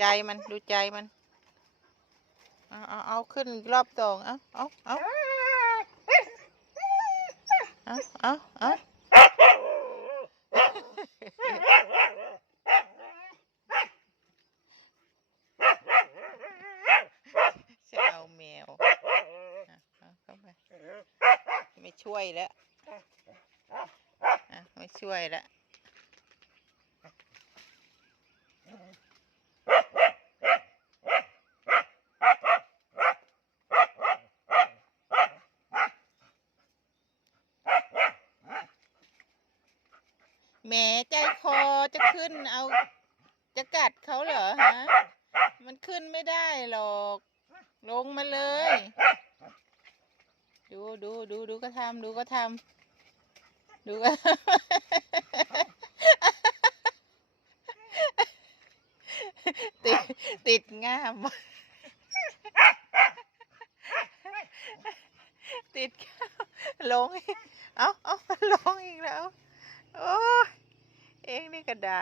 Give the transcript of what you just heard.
ใจมันดูใจมัน เอาเอาเอาขึ้นรอบสองเอาเอาเอาเอาเอาเอาจะเอาแมวเข้าไปไม่ช่วยแล้วไม่ช่วยแล้ว แหมใจคอจะขึ้นเอา จะกัดเขาเหรอฮะ มันขึ้นไม่ได้หรอก ลงมาเลย ดูดูดูดูก็ทำดูก็ทำดูก็ติดติดง่าม ติดง่าลงอีก เอาเอามันลงอีกแล้ว โอ้ยเองนี่กระดาษ